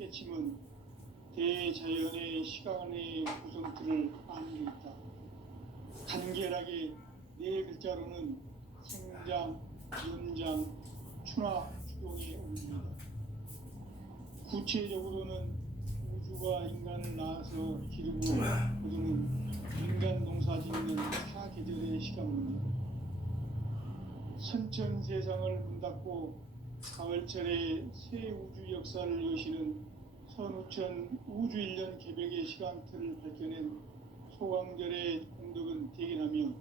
깨침은 대자연의 시간의 구성틀을 아는 데 있다. 간결하게 네 글자로는 생장, 연장, 추나 추동의 의미입니다. 구체적으로는 우주가 인간을 낳아서 기르고 거두는 인간 농사 짓는 사계절의 시간입니다. 선천 세상을 문 닫고 가을철에 새 우주 역사를 여시는 선우천 우주일년 개벽의 시간틀을 밝혀낸 소강절의 공덕은 대견하며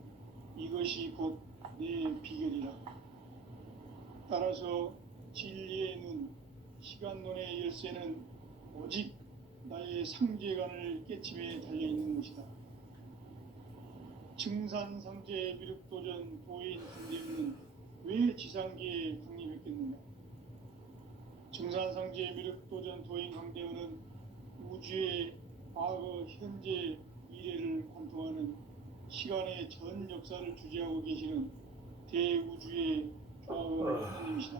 이것이 곧 내 비결이라. 따라서 진리의 눈, 시간론의 열쇠는 오직 나의 상제관을 깨침에 달려있는 것이다. 증산상제 미륵도전 도인 강대우는 왜 지상계에 강림했겠는가? 증산상제 미륵도전 도인 강대우는 우주의 과거, 현재, 미래를 관통하는 시간의 전 역사를 주재하고 계시는 대우주의 조화원 하나님이시다.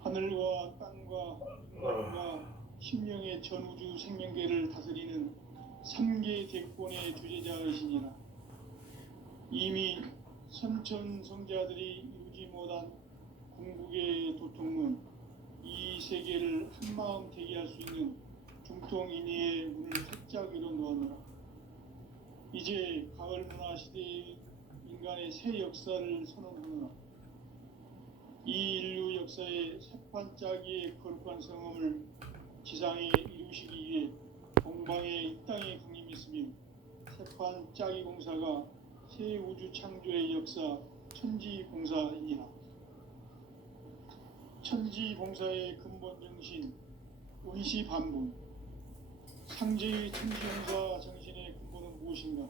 하늘과 땅과 인간과 심령의 전우주 생명계를 다스리는 3계 대권의 주재자이시니라. 이미 선천성자들이 이루지 못한 궁극의 도통문, 이 세계를 한마음 대기할 수 있는 중통인의의 문을 활짝 열어놓았노라. 이제 가을 문화 시대의 인간의 새 역사를 선언하노라. 이 인류 역사의 새판짜기의 거룩한 성험을 지상에 이루시기 위해 동방에 이 땅에 강림했으며 새판짜기 공사가 새 우주 창조의 역사 천지봉사이니라. 천지봉사의 근본 정신 원시반본, 상제의 천지봉사 정신의 근본은 무엇인가?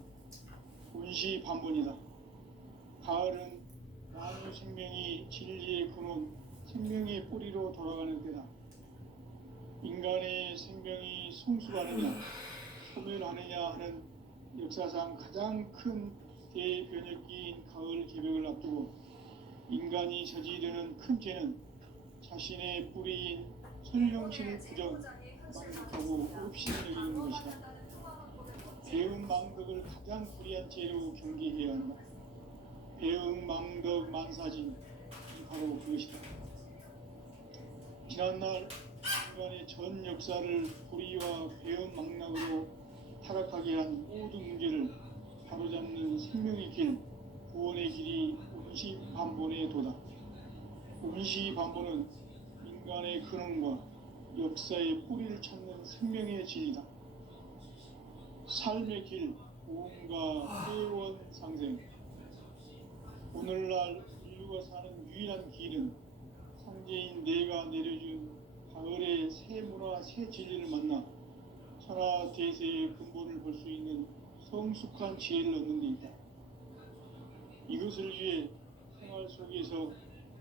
원시반본이다. 가을은 만유 생명이 진리의 근원, 생명의 뿌리로 돌아가는 때다. 인간의 생명이 성숙하느냐, 소멸하느냐 하는 역사상 가장 큰 대변혁기인 가을 개벽을 앞두고 인간이 저지르는 큰 죄는 자신의 뿌리인 설령신을 부정, 망극하고 없이 여기는 것이다. 배음 망덕을 가장 불의한 죄로 경계해야 한다. 배음 망덕 만사진, 바로 그것이다. 지난날 인간의 전 역사를 불의와 배음 망락으로 타락하게 한 모든 문제를 바로잡는 생명의 길, 구원의 길이 원시반본의 도다. 원시반본은 인간의 근원과 역사의 뿌리를 찾는 생명의 진리다. 삶의 길, 고음과 회원상생. 오늘날 인류가 사는 유일한 길은 상제인 내가 내려준 가을의 새 문화, 새 진리를 만나 천하 대세의 근본을 볼 수 있는 성숙한 지혜를 얻는 데 있다. 이것을 위해 생활 속에서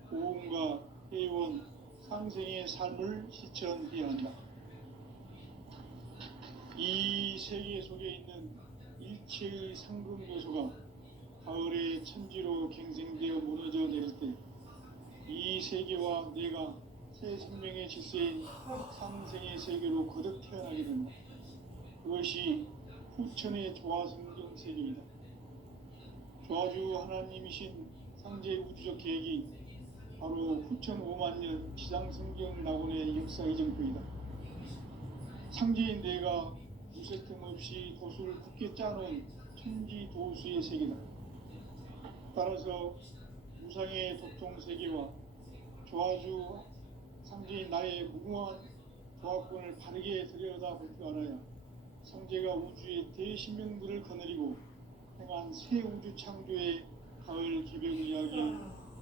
고음과 회원, 상생의 삶을 실천해야 한다. 이 세계 속에 있는 일체의 상금 요소가 가을의 천지로 갱생되어 무너져 내릴 때 이 세계와 내가 새 생명의 질서인 상생의 세계로 거듭 태어나게 된다. 그것이 후천의 조화성경 세계이다. 조화주 하나님이신 상제 우주적 계획이 바로 후천 5만년 지상성경 낙원의 역사 이정표이다. 상제인 내가 무쇠 틈 없이 도수를 굳게 짜놓은 천지 도수의 세계다. 따라서 무상의 도통 세계와 조화주 상제인 나의 무궁한 조화권을 바르게 들여다 볼 줄 알아야 상제가 우주의 대신명들을 거느리고 행한 새 우주 창조의 가을 개벽 이야기,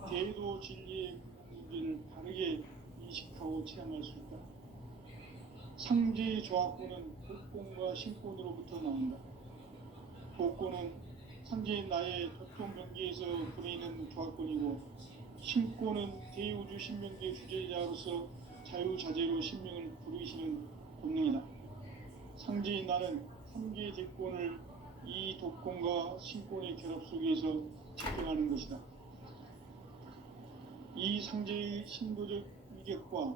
대도 진리의 문제를 바르게 인식하고 체험할 수 있다. 상제의 조화권은 복권과 신권으로부터 나온다. 복권은 상제인 나의 도통 경계에서 부리는 조화권이고, 신권은 대우주 신명계 주제자로서 자유자재로 신명을 부르시는 본능이다. 상제인 나는 3개의 대권을 이 독권과 신권의 결합 속에서 집행하는 것이다. 이 상제의 신도적 위격과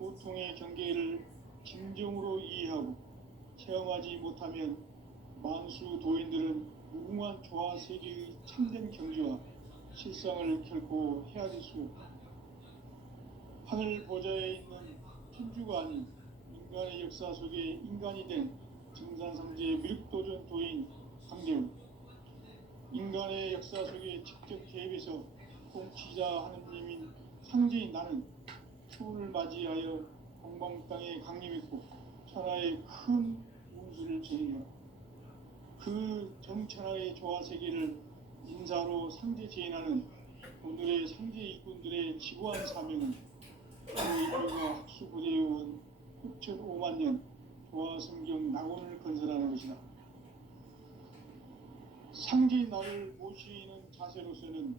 고통의 경계를 진정으로 이해하고 체험하지 못하면 만수 도인들은 무궁한 조화 세계의 참된 경지와 실상을 결코 헤아릴 수 없다. 하늘 보좌에 있는 천주가 아닌 인간의 역사 속에 인간이 된 증산상제 미륵도전 도인 강대훈, 인간의 역사 속에 직접 개입해서 통치자 하느님인 상제인 나는 추운을 맞이하여 동방 땅에 강림했고 천하의 큰 운수를 전했노라. 그 정천하의 조화 세계를 인사로 상제 제인하는 오늘의 상제 일꾼들의 지구한 사명은 그 인류가 학수 고대해온 6,500만 년 조화 성경 낙원을 건설하는 것이다. 상제인 나를 모시는 자세로서는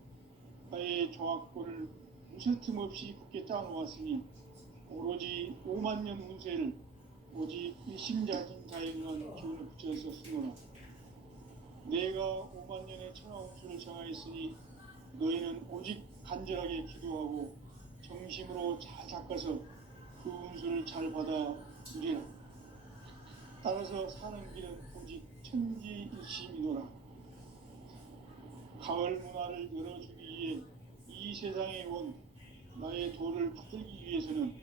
나의 조합권을 무슨 틈 없이 굳게 짜놓았으니 오로지 5만 년 운세를 오직 일심자진 자에게만 기운을 붙여서 쓰노라. 내가 5만 년의 천하 운수를 정하였으니 너희는 오직 간절하게 기도하고 정심으로 잘 닦아서 그 운수를 잘 받아 누리라. 따라서 사는 길은 오직 천지일심이노라. 가을 문화를 열어주기 위해 이 세상에 온 나의 도를 받들기 위해서는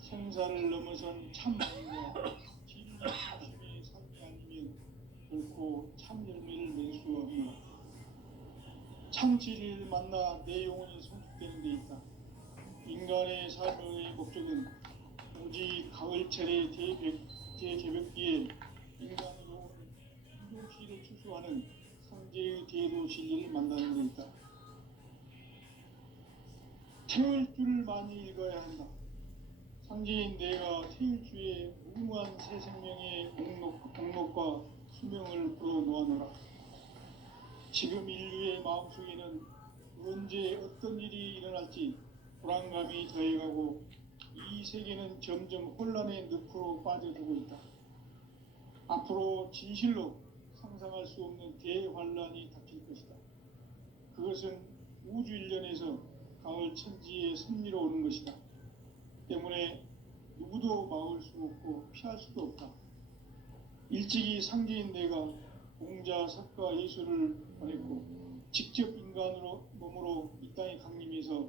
생사를 넘어선 참마음과 진리 중심의 삶이 아니면 결코 참 열매를 낼 수 없노라. 참 진리를 만나 내 영혼이 성숙되는 데 있다. 인간의 삶의 목적은 오직 가을철의 대개벽기에 인간으로 인종시를 추수하는 상제의 대도 진리를 만나는 데 있다. 태울 줄을 많이 읽어야 한다. 상제인 내가 태울 주에 무궁한 새 생명의 목록과 수명을 풀어놓아노라. 지금 인류의 마음속에는 언제 어떤 일이 일어날지 불안감이 더해가고 이 세계는 점점 혼란의 늪으로 빠져들고 있다. 앞으로 진실로 상상할 수 없는 대환란이 닥칠 것이다. 그것은 우주 일련에서 가을 천지의 섭리로 오는 것이다. 때문에 누구도 막을 수 없고 피할 수도 없다. 일찍이 상제인 내가 공자, 석가, 예수를 보냈고 직접 인간으로 몸으로 이 땅에 강림해서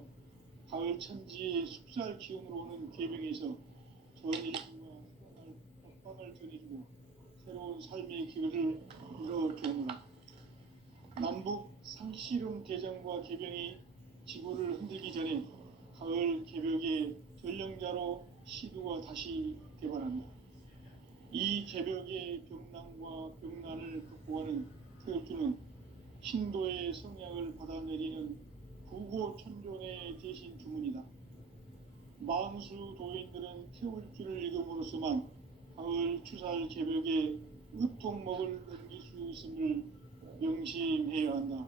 가을 천지의 숲살 기운으로 오는 계명에서 전 인류와 협방을 전해주고 새로운 삶의 기회를 열어주노라. 남북 상씨름 대전과 개병이 지구를 흔들기 전에 가을 개벽의 전령자로 시두가 다시 개발한다. 이 개벽의 병난과 병난을 극복하는 태울주는 신도의 성향을 받아내리는 부고천존의 대신 주문이다. 만수 도인들은 태울주를 읽음으로써만 가을 추살 개벽에 으통먹을 넘길 수 있음을 명심해야 한다.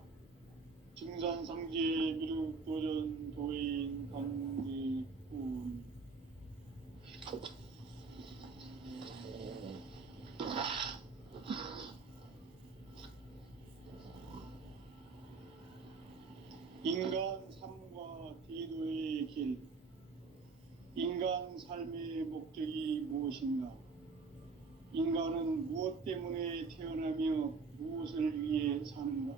증산상제 미륵도전 도인 강대훈. 인간 삶과 대도의 길. 인간 삶의 목적이 무엇인가? 인간은 무엇 때문에 태어나며 무엇을 위해 사는가?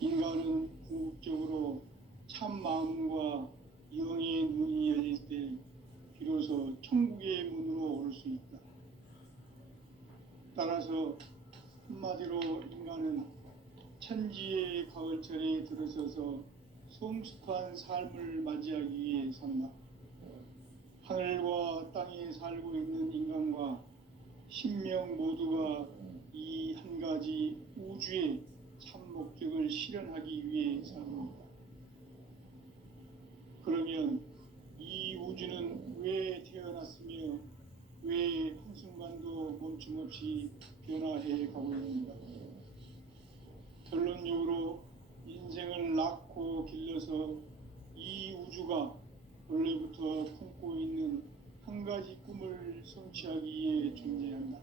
인간은 궁극적으로 참 마음과 영의 눈이 열릴 때 비로소 천국의 문으로 올 수 있다. 따라서 한마디로 인간은 천지의 가을철에 들어서서 성숙한 삶을 맞이하기 위해 산다. 하늘과 땅에 살고 있는 인간과 신명 모두가 이 한 가지 우주의 참 목적을 실현하기 위해 삽니다. 그러면 이 우주는 왜 태어났으며 왜 한순간도 멈춤없이 변화해 가고 있는가? 결론적으로 인생을 낳고 길러서 이 우주가 원래부터 품고 있는 한 가지 꿈을 성취하기 위해 존재한다.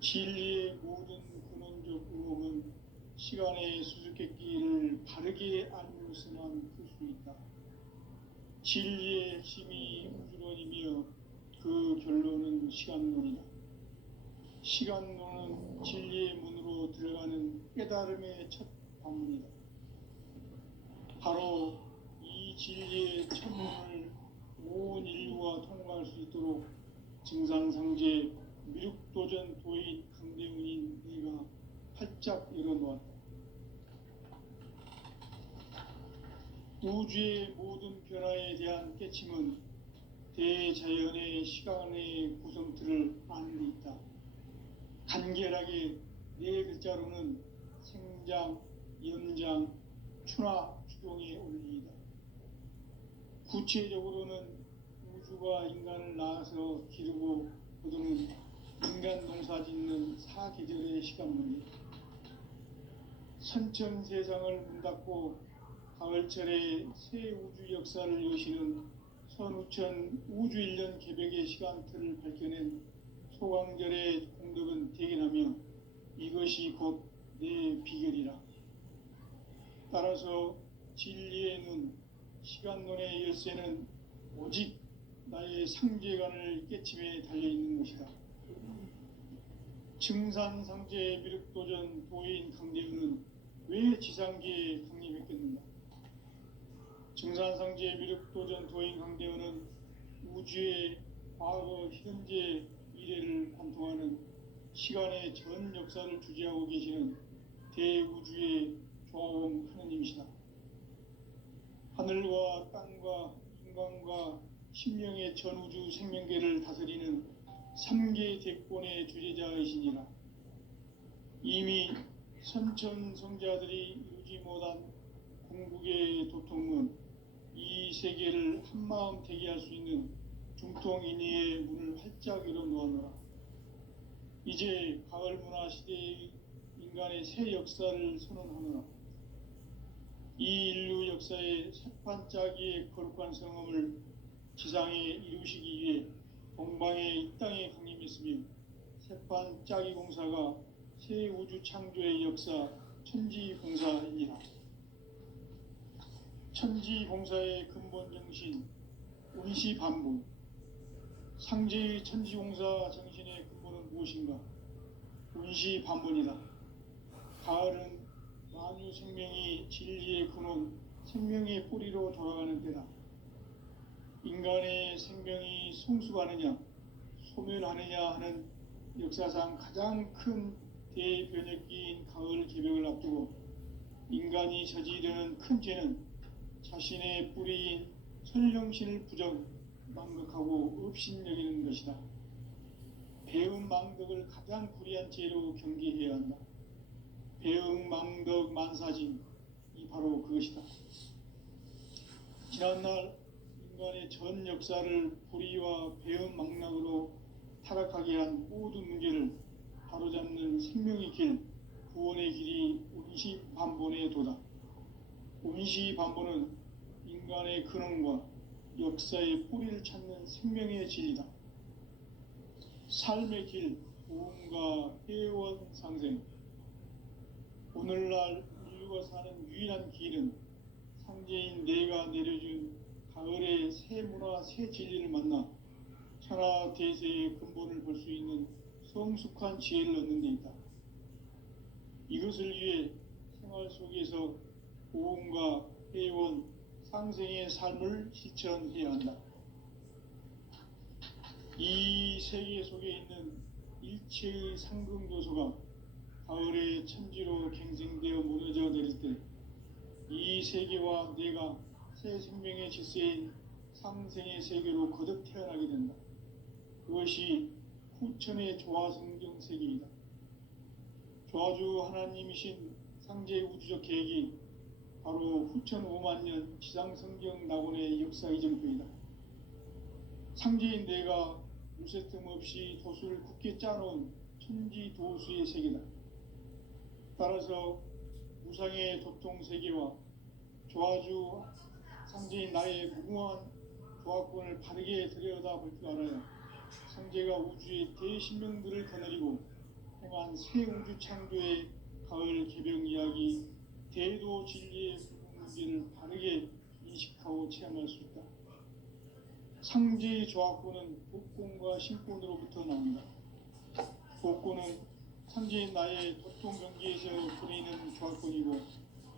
진리의 모든 근원적 의혹은 시간의 수수께끼를 바르게 알면서만 풀 수 있다. 진리의 핵심이 우주론이며 그 결론은 시간론이다. 시간론은 진리의 문으로 들어가는 깨달음의 첫 방문이다. 바로 이 진리의 첫 문을 온 인류가 통과할 수 있도록 증산상제 미륵도전 도인 강대훈인 내가 활짝 열어놓았다. 우주의 모든 변화에 대한 깨침은 대자연의 시간의 구성틀을 아는 데 있다. 간결하게 네 글자로는 생장, 연장, 추나 추동의 원리이다. 구체적으로는 우주가 인간을 낳아서 기르고 거두는 인간 농사 짓는 사계절의 시간문이다. 선천세상을 문 닫고 가을철에 새 우주 역사를 여시는 선우천 우주일년 개벽의 시간틀을 밝혀낸 소강절의 공덕은 대견하며 이것이 곧 내 비결이라. 따라서 진리의 눈, 시간론의 열쇠는 오직 나의 상제관을 깨침에 달려있는 것이다. 증산상제 미륵도전 도인 강대훈은 왜 지상계에 강림했겠는가? 증산상제 미륵도전 도인 강대훈은 우주의 과거, 현재, 미래를 관통하는 시간의 전 역사를 주재하고 계시는 대우주의 조화원 하느님이시다. 하늘과 땅과 인간과 심령의 전우주 생명계를 다스리는 3계 대권의 주재자이시니라. 이미 선천성자들이 이루지 못한 궁극의 도통문, 이 세계를 한마음 되게 할 수 있는 중통인의의 문을 활짝 열어놓아노라. 이제 가을 문화 시대의 인간의 새 역사를 선언하노라. 이 인류 역사의 새판짜기의 거룩한 성험을 지상에 이루시기 위해 동방의 이 땅에 강림했으며 새판짜기 공사가 새 우주 창조의 역사 천지봉사이니라. 천지봉사의 근본 정신 운시반분, 상제의 천지공사 정신의 근본은 무엇인가? 운시반분이다. 가을은 만유 생명이 진리의 근원, 생명의 뿌리로 돌아가는 때다. 인간의 생명이 성숙하느냐, 소멸하느냐 하는 역사상 가장 큰 대변혁기인 가을 개벽을 앞두고 인간이 저지르는 큰 죄는 자신의 뿌리인 설령신을 부정, 망극하고 업신여기는 것이다. 배음 망덕을 가장 불의한 죄로 경계해야 한다. 배음 망덕 만사진, 이 바로 그것이다. 지난날 인간의 전 역사를 불의와 배음 망락으로 타락하게 한 모든 문제를 바로잡는 생명의 길, 구원의 길이 운시반본의 도다. 운시반본은 인간의 근원과 역사의 뿌리를 찾는 생명의 진리다. 삶의 길, 보험과 회원 상생. 오늘날 인류가 사는 유일한 길은 상제인 내가 내려준 가을의 새 문화, 새 진리를 만나 천하 대세의 근본을 볼 수 있는 성숙한 지혜를 얻는 데 있다. 이것을 위해 생활 속에서 보험과 회원, 상생의 삶을 실천해야 한다. 이 세계 속에 있는 일체의 상금 요소가 가을의 천지로 갱생되어 무너져 내릴 때 이 세계와 내가 새 생명의 질서인 상생의 세계로 거듭 태어나게 된다. 그것이 후천의 조화성경 세계이다. 조화주 하나님이신 상제 우주적 계획이 바로 후천 5만년 지상성경 낙원의 역사 이전표이다. 상제인 내가 요새 틈 없이 도수를 굳게 짜놓은 천지도수의 세계다. 따라서 무상의 도통세계와 조화주 상제인 나의 무궁한 조화권을 바르게 들여다볼 줄 알아야 상제가 우주의 대신명들을 거느리고 행한 새 우주 창조의 가을 개벽 이야기, 대도 진리의 문제를 바르게 인식하고 체험할 수 있다. 상제의 조합구는 복권과 신권으로부터 나온다. 복권은 상제인 나의 도통 경기에서 부리는 조합권이고,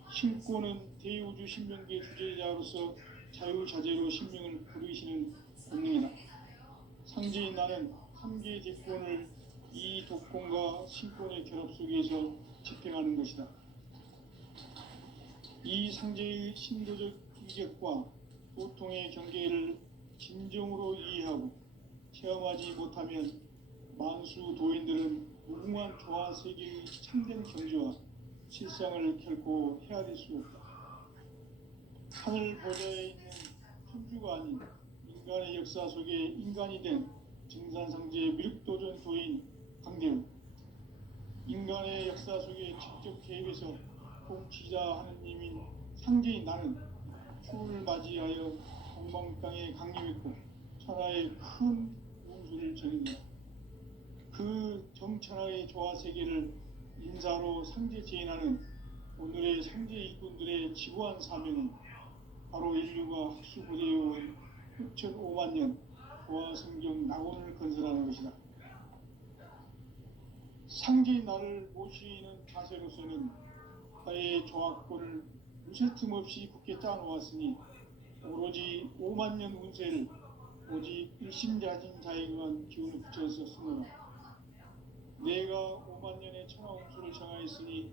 신권은 대우주 신명계 주제자로서 자유자재로 신명을 부르시는 본능이다. 상제인 나는 3개의 대권을 이 독권과 신권의 결합 속에서 집행하는 것이다. 이 상제의 신도적 위격과 보통의 경계를 진정으로 이해하고 체험하지 못하면 만수 도인들은 무궁한 조화 세계의 참된 경지와 실상을 결코 헤아릴 수 없다. 하늘 보좌에 있는 천주가 아닌 인간의 역사 속에 인간이 된 증산상제 미륵도전 도인 강대우, 인간의 역사 속에 직접 개입해서 통치자 하느님인 상제인 나는 추운을 맞이하여 동방 땅에 강림했고 천하의 큰 운수를 전한다. 그 정천하의 조화 세계를 인사로 상제 제인하는 오늘의 상제 일꾼들의 지구한 사명은 바로 인류가 학수고대해온 6,500만 년 조화 성경 낙원을 건설하는 것이다. 상제인 나를 모시는 자세로서는 나의 조합권을 무쇠 틈 없이 굳게 짜놓았으니 오로지 5만 년 운세를 오직 일심자진 자에게만 기운을 붙여서 쓰노라. 내가 5만 년의 천하 운수를 정하였으니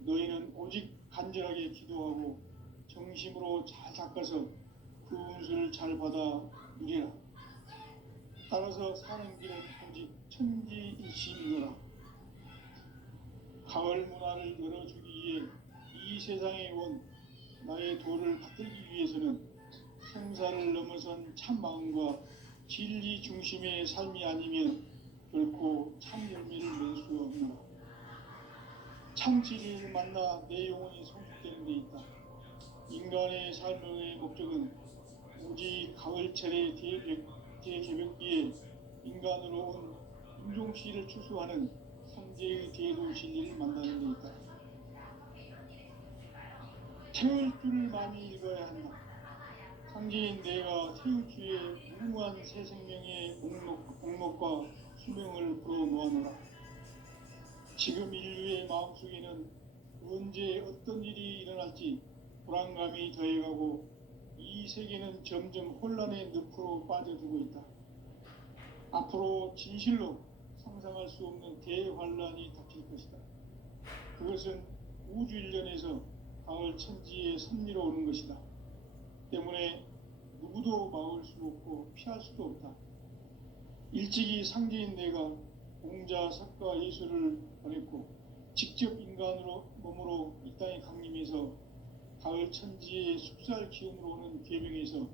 너희는 오직 간절하게 기도하고 정심으로 잘 닦아서 그 운수를 잘 받아 누리라. 따라서 사는 길은 오직 천지일심이노라. 가을 문화를 열어주기 위해 이 세상에 온 나의 도를 받들기 위해서는 생사를 넘어선 참 마음과 진리 중심의 삶이 아니면 결코 참 열매를 낼 수 없노라. 참 진리를 만나 내 영혼이 성숙되는 데 있다. 인간의 삶의 목적은 오직 가을철의 대개벽기에 인간으로 온 인종시를 추수하는 상제의 대도 진리를 만나는 데 있다. 태울 줄을 많이 읽어야 한다. 상제인 내가 태울 주의 무궁한 새 생명의 목록과 수명을 불어놓아노라. 지금 인류의 마음속에는 언제 어떤 일이 일어날지 불안감이 더해가고 이 세계는 점점 혼란의 늪으로 빠져들고 있다. 앞으로 진실로 상상할 수 없는 대환란이 닥칠 것이다. 그것은 우주 일련에서 가을 천지의 섭리로 오는 것이다. 때문에 누구도 막을 수 없고 피할 수도 없다. 일찍이 상제인 내가 공자, 석가, 예수를 보냈고 직접 인간으로 몸으로 이 땅에 강림해서 가을 천지의 숲살 기운으로 오는 계명에서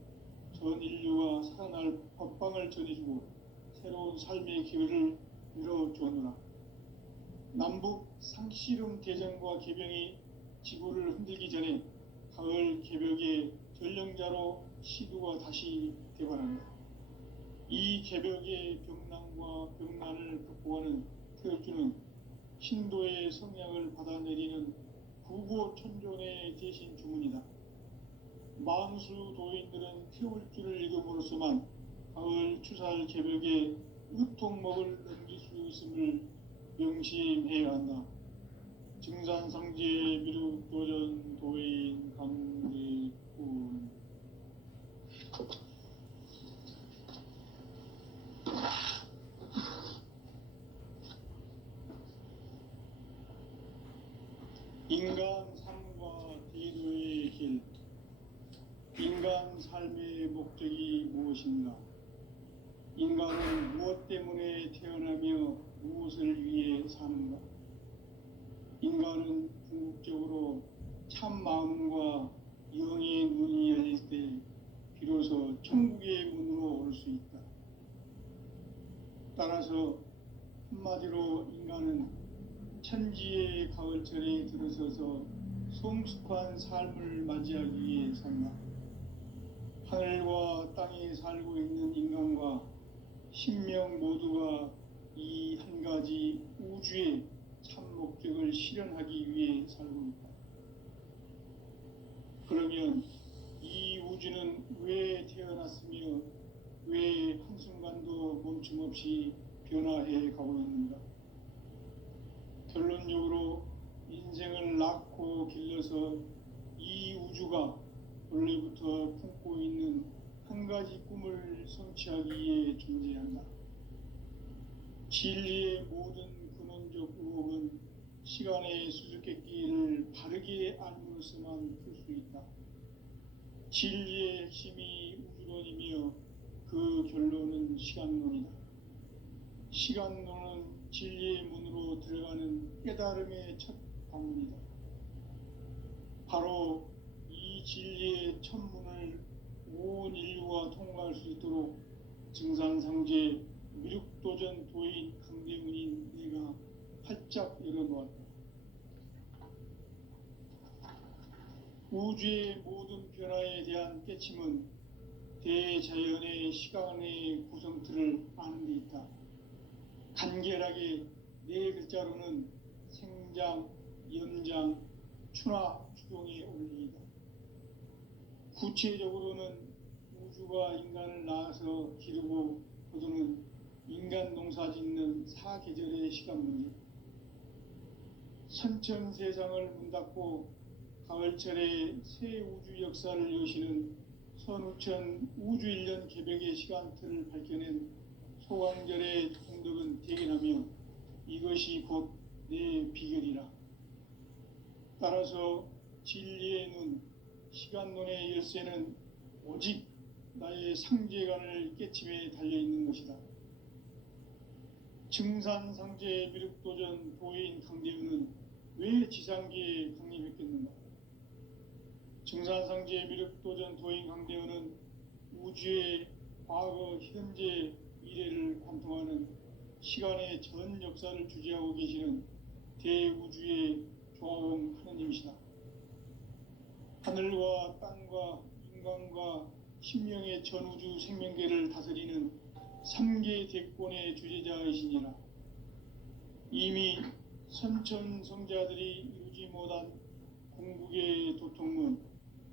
전 인류가 살아날 법방을 전해주고 새로운 삶의 기회를 열어주었노라. 남북 상씨름 대전과 개병이 지구를 흔들기 전에 가을 개벽의 전령자로 시두가 다시 되관한다. 이 개벽의 병난과 병난을 극복하는 태엽주는 신도의 성향을 받아내리는 구고천존의 대신 주문이다. 만수 도인들은 태울주를 읽음으로써만 가을 추살 개벽에 으통목을 넘길 수 있음을 명심해야 한다. 증산상제 미륵도전 도인 강대군. 인간 삶과 대도의 길. 인간 삶의 목적이 무엇인가? 인간은 무엇 때문에 태어나며 무엇을 위해 사는가? 인간은 궁극적으로 참 마음과 영의 눈이 열릴 때 비로소 천국의 문으로 올 수 있다. 따라서 한마디로 인간은 천지의 가을철에 들어서서 성숙한 삶을 맞이하기 위해 산다. 하늘과 땅에 살고 있는 인간과 신명 모두가 이 한 가지 우주의 참 목적을 실현하기 위해 살고 있다. 그러면 이 우주는 왜 태어났으며 거침없이 변화해 가고 있는가? 결론적으로 인생을 낳고 길러서 이 우주가 원래부터 품고 있는 한 가지 꿈을 성취하기 위해 존재한다. 진리의 모든 근원적 의혹은 시간의 수수께끼를 바르게 알므로서만 풀 수 있다. 진리의 핵심이 우주론이며 그 결론은 시간론이다. 시간론은 진리의 문으로 들어가는 깨달음의 첫 방문이다. 바로 이 진리의 첫 문을 온 인류가 통과할 수 있도록 증산상제 미륵도전 도인 강대문인 내가 활짝 열어놓았다. 우주의 모든 변화에 대한 깨침은 대자연의 시간의 구성틀을 아는 데 있다. 간결하게 네 글자로는 생장, 연장, 추나 추동의 원리이다. 구체적으로는 우주가 인간을 낳아서 기르고 거두는 인간 농사 짓는 사계절의 시간문제, 선천세상을 문닫고 가을철에 새 우주 역사를 여시는 선우천 우주일년 개벽의 시간틀을 밝혀낸 소강절의 공덕은 대견하며 이것이 곧 내 비결이라. 따라서 진리의 눈, 시간론의 열쇠는 오직 나의 상제관을 깨침에 달려있는 것이다. 증산상제 미륵도전 도인 강대훈은 왜 지상계에 강림했겠는가? 증산상제 미륵도전 도인 강대훈은 우주의 과거, 현재, 미래를 관통하는 시간의 전 역사를 주재하고 계시는 대우주의 조화원 하느님이시다. 하늘과 땅과 인간과 신명의 전우주 생명계를 다스리는 3계 대권의 주재자이시니라. 이미 선천성자들이 이루지 못한 궁극의 도통문,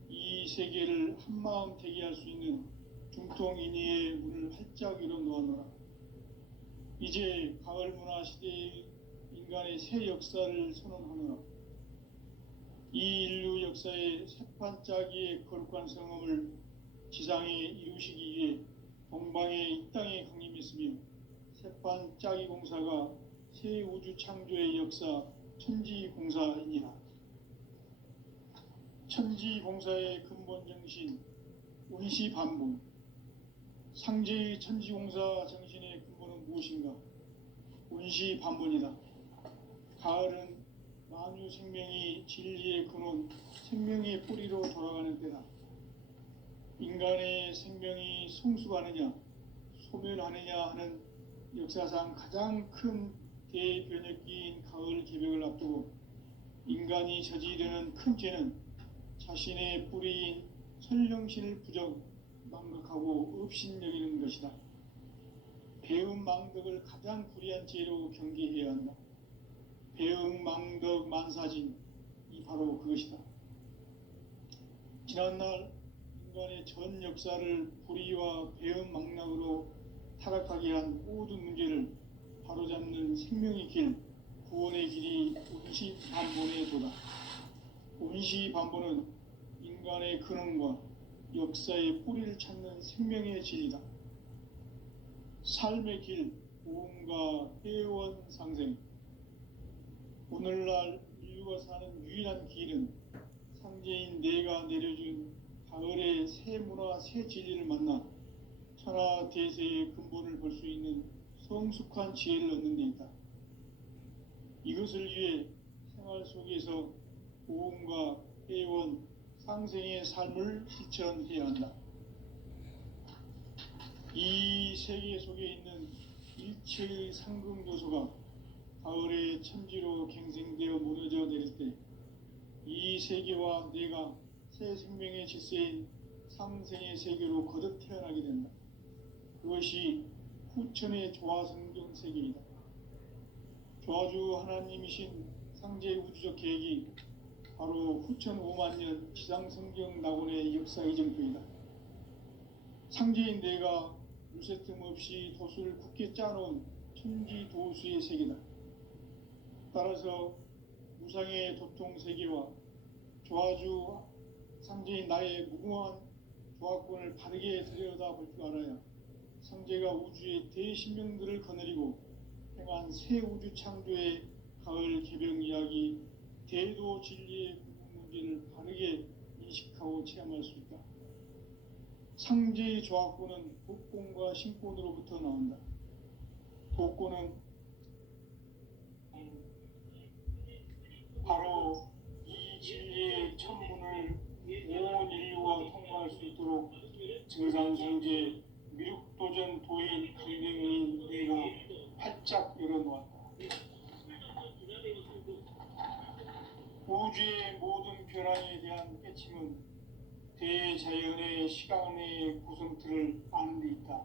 이 세계를 한마음 되게 할 수 있는 중통인의의 문을 활짝 열어놓아노라. 이제 가을 문화 시대의 인간의 새 역사를 선언하노라. 이 인류 역사의 새판짜기의 거룩한 성험을 지상에 이루시기 위해 동방의 이 땅에 강림했으며 새판짜기 공사가 새 우주 창조의 역사 천지공사이니라. 천지공사의 근본 정신 운시반분, 상제의 천지공사 정신의 근본은 무엇인가? 운시반분이다. 가을은 만유 생명이 진리의 근원, 생명의 뿌리로 돌아가는 때다. 인간의 생명이 성숙하느냐, 소멸하느냐 하는 역사상 가장 큰 대변혁기인 가을 개벽을 앞두고 인간이 저지르는 큰 죄는 자신의 뿌리인 설령신을 부정, 망각하고 업신여기는 것이다. 배음 망덕을 가장 불의한 죄로 경계해야 한다. 배음 망덕 만사진, 이 바로 그것이다. 지난날 인간의 전 역사를 불의와 배음 망락으로 타락하게 한 모든 문제를 바로잡는 생명의 길, 구원의 길이 운시반본의 도다. 운시반본은 인간의 근원과 역사의 뿌리를 찾는 생명의 진리다. 삶의 길, 보험과 회원 상생. 오늘날 인류가 사는 유일한 길은 상제인 내가 내려준 가을의 새 문화, 새 진리를 만나 천하 대세의 근본을 볼 수 있는 성숙한 지혜를 얻는 데 있다. 이것을 위해 생활 속에서 보험과 회원, 상생의 삶을 실천해야 한다. 이 세계 속에 있는 일체의 상승요소가 가을의 천지로 갱생되어 무너져 내릴 때 이 세계와 내가 새 생명의 질서인 상생의 세계로 거듭 태어나게 된다. 그것이 후천의 조화성경 세계이다. 조화주 하나님이신 상제 우주적 계획이 바로 후천 5만 년 지상성경 낙원의 역사 이정표이다. 상제인 내가 물새틈 없이 돛을 굳게 짜놓은 천지도수의 세계다. 따라서 무상의 도통 세계와 조화주 상제인 나의 무궁한 조화권을 바르게 들여다볼 줄 알아야 상제가 우주의 대신명들을 거느리고 행한 새 우주 창조의 가을 개병 이야기 대도 진리의 궁극 문제를 바르게 인식하고 체험할 수 있다. 상제의 조화권은 복권과 신권으로부터 나온다. 복권은 바로 이 진리의 천문을 온 인류가 통과할 수 있도록 증산성제 미륵도전 도인 강대문인 내가 활짝 열어놓았다. 우주의 모든 변화에 대한 깨침은 대자연의 시간의 구성틀을 아는 데 있다.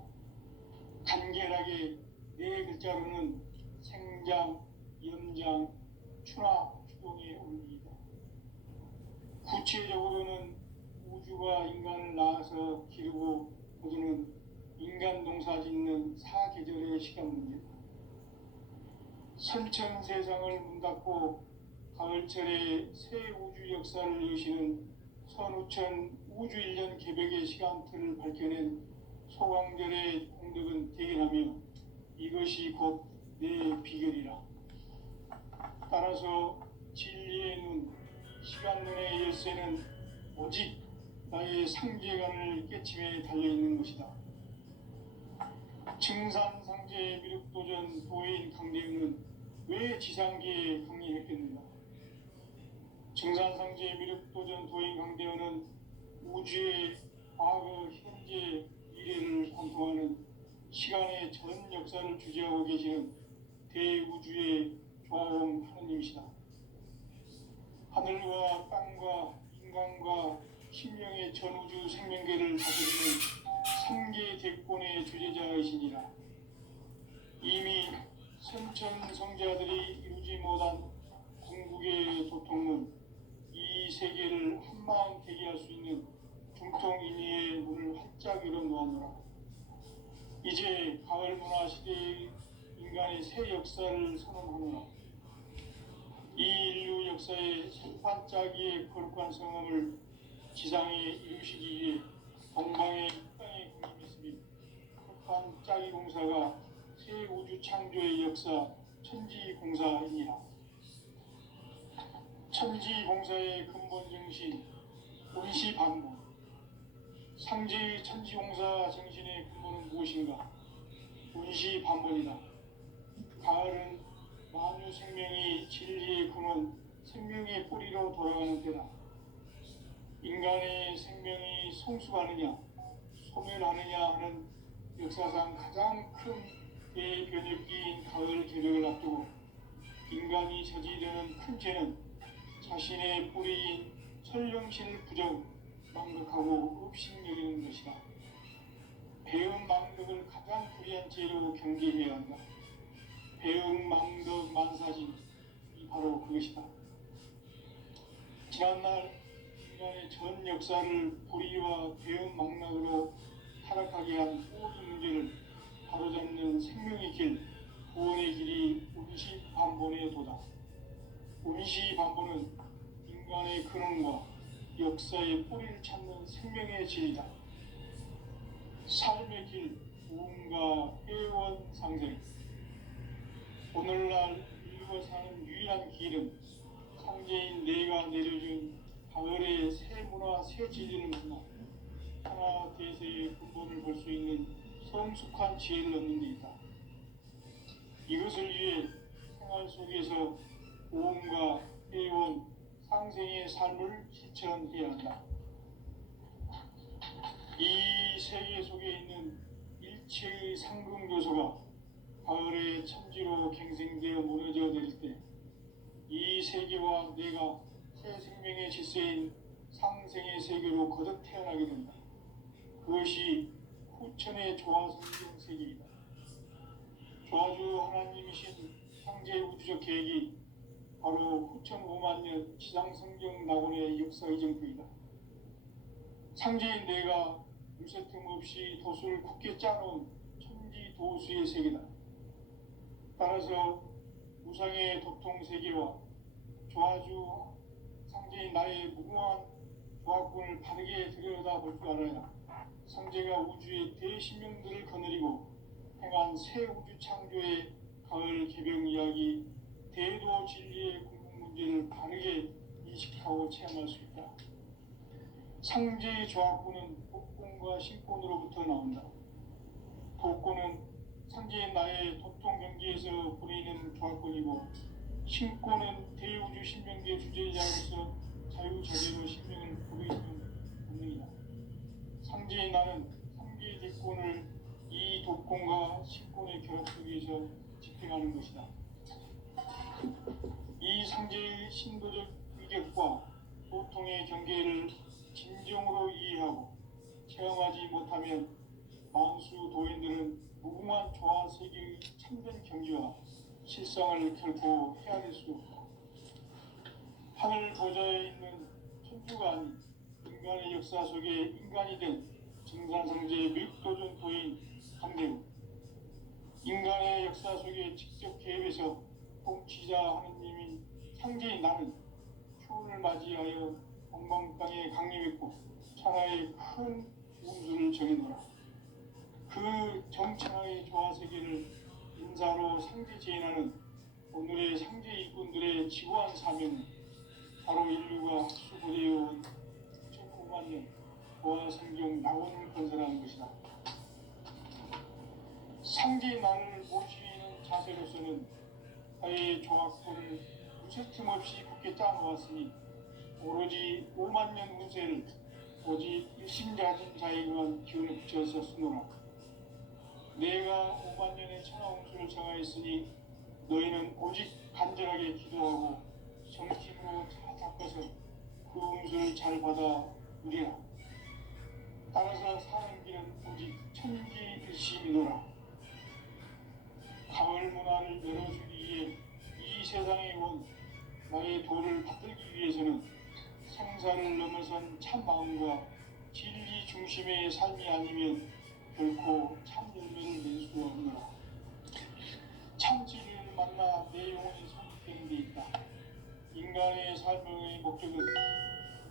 간결하게 네 글자로는 생장, 연장, 추나 추동의 원리이다. 구체적으로는 우주가 인간을 낳아서 기르고 거두는 인간 농사 짓는 사계절의 시간 문제다. 선천 세상을 문 닫고 가을철에 새 우주 역사를 여시는 선우천 우주 1년 개벽의 시간틀을 밝혀낸 소광절의 공덕은 대견하며 이것이 곧 내 비결이라. 따라서 진리의 눈, 시간 눈의 열쇠는 오직 나의 상제관을 깨침에 달려있는 것이다. 증산상제 미륵도전 도인 강대윤은 왜 지상계에 강림했겠는가? 증산상제 미륵도전 도인 강대윤은 우주의 과거, 현재, 미래를 관통하는 시간의 전 역사를 주재하고 계시는 대우주의 조화원 하느님이시다. 하늘과 땅과 인간과 신명의 전우주 생명계를 다스리는 삼계 대권의 주제자이시니라. 이미 선천 성자들이 이루지 못한 궁극의 도통은 이 세계를 한마음 되게 할 수 있는 중통인의의 문을 활짝 열어놓았노라. 이제 가을 문화 시대의 인간의 새 역사를 선언하노라. 이 인류 역사의 새판짜기의 거룩한 성함을 지상에 이루시기 위해 동방의 땅의 국립 있으니 흑판 짜기 공사가 새 우주 창조의 역사 천지공사이니라. 천지공사의 근본 정신 원시반복. 상제의 천지공사 정신의 근본은 무엇인가? 원시반복이다. 가을은 만유 생명이 진리의 근원, 생명의 뿌리로 돌아가는 때다. 인간의 생명이 성숙하느냐, 소멸하느냐 하는 역사상 가장 큰 대변혁기인 가을 개벽을 앞두고 인간이 저지르는 큰 죄는 자신의 뿌리인 설령실 부정, 망극하고 업신여기는 것이다. 배은 망덕을 가장 불의한 죄로 경계해야 한다. 배은 망덕 만사진이 바로 그것이다. 지난날 인간의 전 역사를 불의와 배은 망락으로 타락하게 한 모든 문제를 바로잡는 생명의 길, 구원의 길이 운시반본의 도다. 운시반본은 인간의 근원과 역사의 뿌리를 찾는 생명의 질이다. 삶의 길, 우음과 회원 상생. 오늘날 인류가 사는 유일한 길은 상제인 내가 내려준 가을의 새 문화, 새 진리를 만나 하나 대세의 근본을 볼 수 있는 성숙한 지혜를 얻는 데 있다. 이것을 위해 생활 속에서 우음과 회원, 상생의 삶을 실천해야 한다. 이 세계 속에 있는 일체의 상극 요소가 가을의 천지로 갱생되어 무너져 내릴 때 이 세계와 내가 새 생명의 질서인 상생의 세계로 거듭 태어나게 된다. 그것이 후천의 조화성경 세계이다. 조화주 하나님이신 상제 우주적 계획이 바로 후천 5만년 지상성경 낙원의 역사 이정표이다. 상제인 내가 물새틈 없이 돛을 굳게 짜놓은 천지 도수의 세계다. 따라서 우상의 도통 세계와 조화주 상제인 나의 무궁한 조합군을 바르게 들여다볼 줄 알아야 상제가 우주의 대신명들을 거느리고 행한 새 우주 창조의 가을 개병 이야기, 대도 진리의 궁극 문제를 바르게 인식하고 체험할 수 있다. 상제의 조합군은 복권과 신권으로부터 나온다. 복권은 상제인 나의 도통 경지에서 부리는 조합권이고, 신권은 대우주 신명계 주제자로서 자유자재로 신명을 부르이는 본능이다. 상제인 나는 상계의 대권을 이 도권과 신권의 결합 속에서 집행하는 것이다. 이 상제의 신도적 위격과 도통의 경계를 진정으로 이해하고 체험하지 못하면 만수 도인들은 무궁한 조화 세계의 참된 경지와 실상을 결코 헤아릴 수 없다. 하늘 보좌에 있는 천주가 아닌 인간의 역사 속에 인간이 된 증산상제의 밀도전 도인 강대우, 인간의 역사 속에 직접 개입해서 통치자 하느님인 상제인 나는 추운을 맞이하여 동방 땅에 강림했고 천하의 큰 운수를 정해놓으라. 그 정천하의 조화세계를 인사로 상제 제인하는 오늘의 상제 일꾼들의 지구한 사명은 바로 인류가 학수고대해온 9,500만 년 조화성경 낙원을 건설하는 것이다. 상제의 나를 모시는 자세로서는 하의 조합권을 무색 틈 없이 굳게 짜놓았으니 오로지 5만 년 운세를 오직 일심자진 자에게만 기운을 붙여서 쓰노라. 내가 5만 년의 천하 운수를 정하였으니 너희는 오직 간절하게 기도하고 정심으로 잘 닦아서 그 운수를 잘 받아 누리라. 따라서 사는 길은 오직 천지일심이노라. 가을 문화를 열어주기 위해 이 세상에 온 나의 도를 받들기 위해서는 생사를 넘어선 참 마음과 진리 중심의 삶이 아니면 결코 참 열매를 낼 수 없노라. 참 진리를 만나 내 영혼이 성숙되는 데 있다. 인간의 삶의 목적은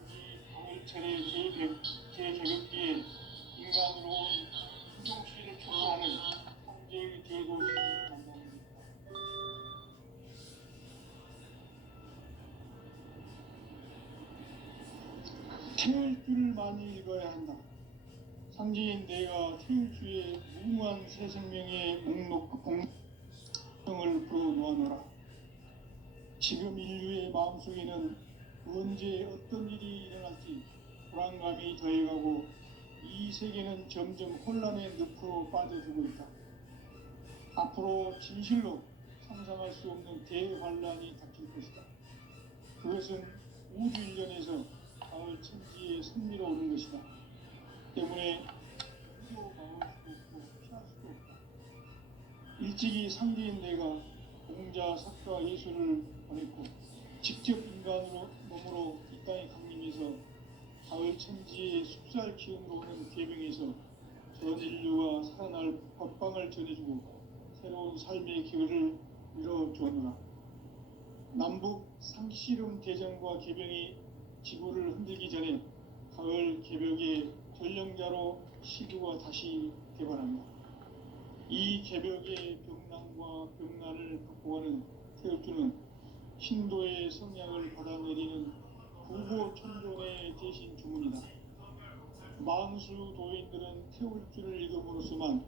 이 가을철의 재개벽기에 인간으로 온 희동시를 촉구하는 현재의 대도시를 만나는 데 있다. 태울 줄을 많이 읽어야 한다. 상제인 내가 태울 주의 무궁한 새 생명의 공성을 풀어놓아노라. 지금 인류의 마음속에는 언제 어떤 일이 일어날지 불안감이 더해가고 이 세계는 점점 혼란의 늪으로 빠져들고 있다. 앞으로 진실로 상상할 수 없는 대환란이 닥칠 것이다. 그것은 우주 일련에서 가을 천지에 승리로 오는 것이다. 때문에 누구도 막을 수 없고 피할 수도 없다. 일찍이 상제인 내가 공자, 석가, 예수를 보냈고 직접 인간으로 몸으로 이 땅에 강림해서 가을 천지의 숲살 기운으로 오는 계명에서 전 인류가 살아날 법방을 전해주고 새로운 삶의 기회를 열어주었노라. 남북 상씨름 대전과 개병이 지구를 흔들기 전에 가을 개벽의 전령자로 시주가 다시 개발합니다. 이 개벽의 병난과 병난을 극복하는 태엽주는 신도의 성량을 받아내리는 구보 천존의 대신 주문이다. 만수 도인들은 태울주를 읽음으로써만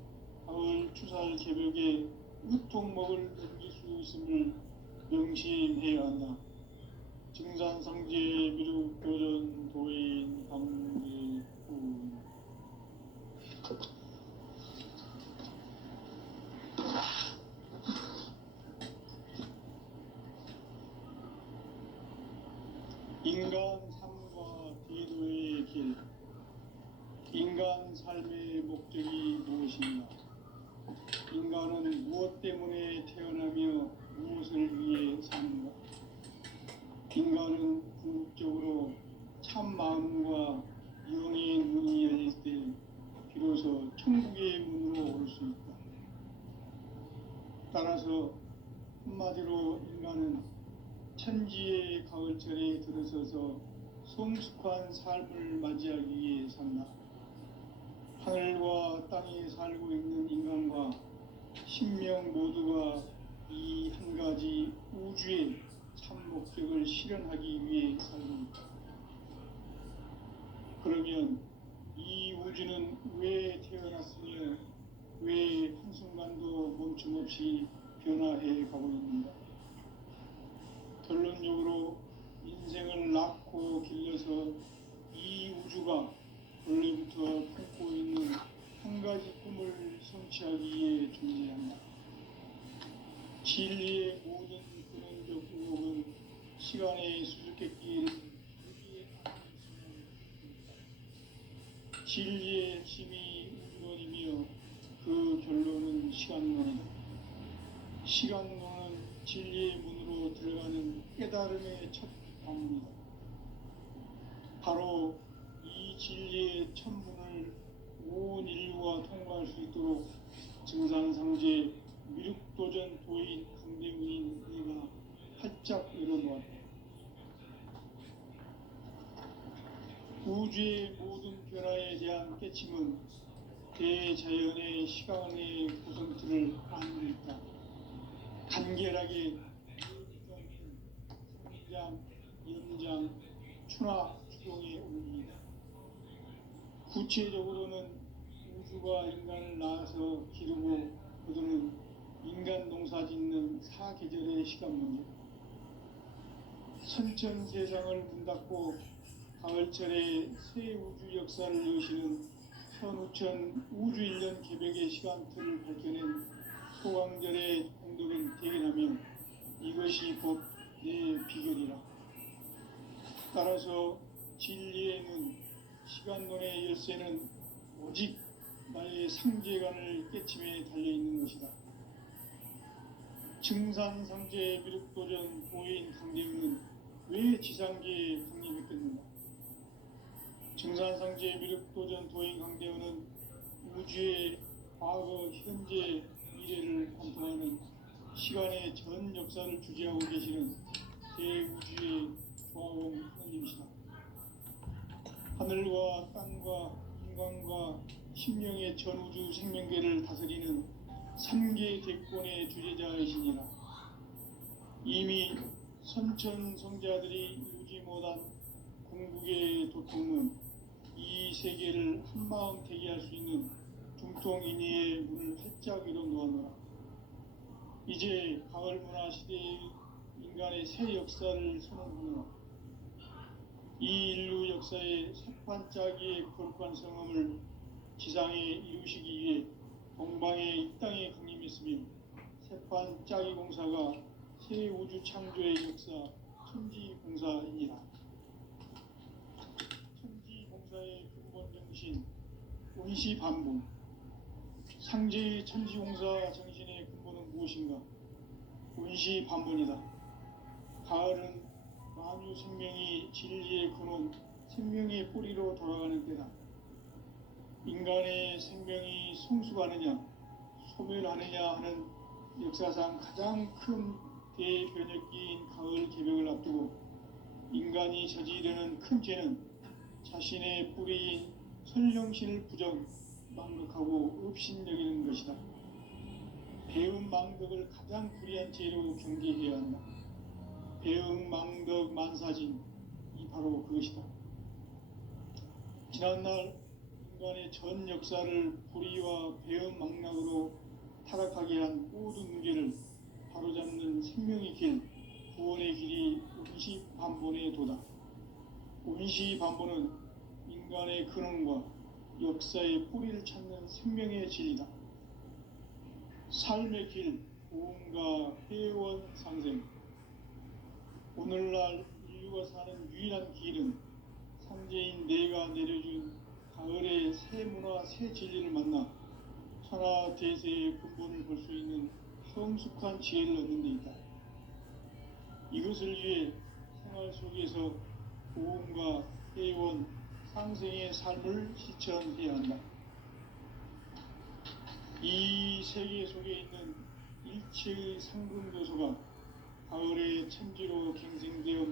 가을 추살 개벽의 유통목을 넘길 수 있음을 명심해야 한다. 증산상제 미륵교전 도인 강제훈. 인간 삶과 대도의 길. 인간 삶의 목적이 무엇인가? 인간은 무엇 때문에 태어나며 무엇을 위해 사는가? 인간은 궁극적으로 참 마음과 영의 문이 열릴 때 비로소 천국의 문으로 올 수 있다. 따라서 한마디로 인간은 천지의 가을철에 들어서서 성숙한 삶을 맞이하기 위해 산다. 하늘과 땅에 살고 있는 인간과 신명 모두가 이 한 가지 우주의 참 목적을 실현하기 위해 살고 있다. 그러면 이 우주는 왜 태어났으며 왜 한순간도 멈춤없이 변화해 가고 있는가? 결론적으로 인생을 낳고 길러서 이 우주가 원래부터 품고 있는 한 가지 꿈을 성취하기 위해 존재한다. 진리의 모든 근원적 의혹은 시간의 수수께끼를 여기에 담아 있으면 진리의 핵심이 우주론이며 그 결론은 시간론이다. 시간론은 진리의 문으로 들어가는 깨달음의 첫 관문이다. 바로 이 진리의 첫 문을 온 인류가 통과할 수 있도록 증산상제 미륵도전 도인 강대문인 내가 활짝 열어놓았다. 우주의 모든 변화에 대한 깨침은 대자연의 시간의 구성틀을 안고 있다. 간결하게 성장, 연장, 추나 추동의 원리이다. 구체적으로는 우주가 인간을 낳아서 기르고 거두는 인간 농사 짓는 사계절의 시간 문제, 선천 세상을 문 닫고 가을철에 새 우주 역사를 여시는 현우천 우주 1년 개벽의 시간틀을 밝혀낸 소강절의 공덕은 대견하며 이것이 곧 내 비결이라. 따라서 진리의 눈, 시간론의 열쇠는 오직 나의 상제관을 깨침에 달려있는 것이다. 증산상제 미륵도전 도인 강대우는 왜 지상계에 강림했겠는가? 증산상제 미륵도전 도인 강대우는 우주의 과거, 현재, 미래를 관통하는 시간의 전 역사를 주재하고 계시는 대우주의 조화원 하나님이시다. 하늘과 땅과 인간과 신명의 전우주 생명계를 다스리는 3개 대권의 주재자이시니라. 이미 선천성자들이 이루지 못한 궁극의 도통은 이 세계를 한마음 되게 할 수 있는 중통인의의 문을 활짝 열어 놓았노라. 이제 가을 문화 시대의 인간의 새 역사를 선언하노라. 이 인류 역사의 새판짜기의 거룩한 성험을 지상에 이루시기 위해 동방의 이 땅에 강림했으며 새판짜기 공사가 새 우주 창조의 역사 천지공사이니라. 천지공사의 근본 정신 원시반분, 상제의 천지공사 정신의 근본은 무엇인가? 원시반분이다. 가을은 만유 생명이 진리의 근원, 생명의 뿌리로 돌아가는 때다. 인간의 생명이 성숙하느냐, 소멸하느냐 하는 역사상 가장 큰 대변혁기인 가을 개벽을 앞두고 인간이 저지르는 큰 죄는 자신의 뿌리인 설령신을 부정, 망극하고 업신여기는 것이다. 배음 망덕을 가장 불의한 죄로 경계해야 한다. 배음 망덕 만사진, 이 바로 그것이다. 지난날 인간의 전 역사를 불의와 배음 망락으로 타락하게 한 모든 문제를 바로잡는 생명의 길, 구원의 길이 원시반본의 도다. 원시반본은 인간의 근원과 역사의 뿌리를 찾는 생명의 진리다. 삶의 길, 고음과 회원 상생. 오늘날 인류가 사는 유일한 길은 상제인 내가 내려준 가을의 새 문화, 새 진리를 만나 천하 대세의 근본을 볼 수 있는 성숙한 지혜를 얻는 데 있다. 이것을 위해 생활 속에서 고음과 회원, 상생의 삶을 실천해야 한다. 이 세계 속에 있는 일체의 상금 요소가 가을의 천지로 갱생되어